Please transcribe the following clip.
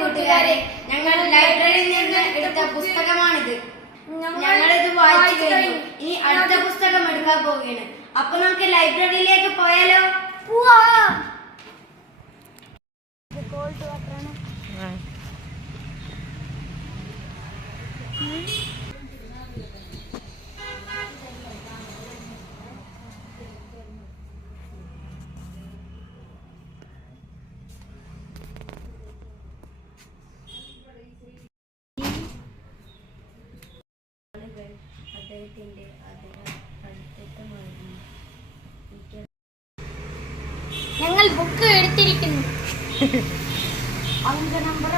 കൂട്ടുകാരെ, ഞങ്ങൾ ലൈബ്രറിയിൽ നിന്ന് എടുത്ത പുസ്തകമാണിത്. ഞങ്ങളിത് വായിച്ചു കഴിഞ്ഞു. ഇനി അടുത്ത പുസ്തകം എടുക്കാൻ പോവുകയാണ്. അപ്പൊ നമുക്ക് ലൈബ്രറിയിലേക്ക് പോയാലോ? ഞങ്ങൾ ബുക്ക് എടുത്തിരിക്കുന്നു. അംഗ നമ്പർ